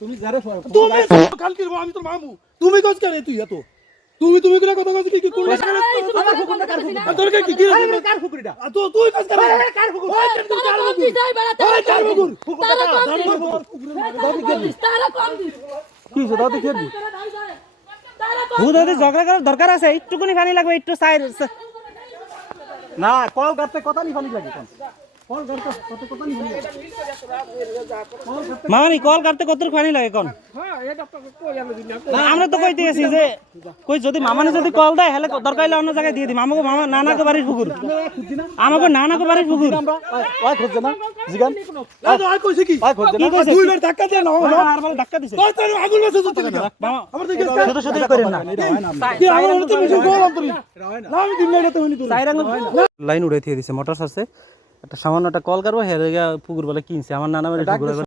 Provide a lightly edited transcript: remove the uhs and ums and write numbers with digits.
তুমি যারে তুমি কালকে আমি তোর মামু তুমি কস করে তুই এত তুমি তুমি করে কথা কস কি কোন আমার হুকুমটা কার হুকুম তোর কি কি কার হুকুমটা তো তুই কস করে কার হুকুম কার হুকুম কার হুকুম তারা কম দিস কি দাদা কি হুদাতে ঝগড়া করার দরকার আছে একটুকুনি পানি লাগবে একটু সাইড না কল করতে কথা নি পানি লাগে কল করতে কথা নি পানি লাগে মামানি কল কাটতে কতটুকু পানি লাগে কোন হ্যাঁ এটা তো কই আমি দিনা আমরা তো কইতে আছি যে কই যদি মামানি যদি কল দেয় হেলে দরকার হলে অন্য জায়গায় দিয়ে দিই আমাকে মামা নানাকে বাড়ির পুকুর আমাকে নানাকে বাড়ির পুকুর আমরা ওই খুঁজছে না জিগান এই তো ওই কইছে কি ওই খুঁজছে না দুইবার ধাক্কা দেন না আর বলে ধাক্কা দিছে তোর তো আগুন মাছে যত না আমার তো গেছ শুধু শুধু করেন না কি আমার হতে মিশন গোলাম তুই না আমি দিন না তো হইনি তুই লাইন উড়াই দিয়ে দিছে মোটর সারছে একটা সামান্য একটা কল করবো হেরে পুকুর বলে কিনছে আমার নানা বাড়ির পুকুর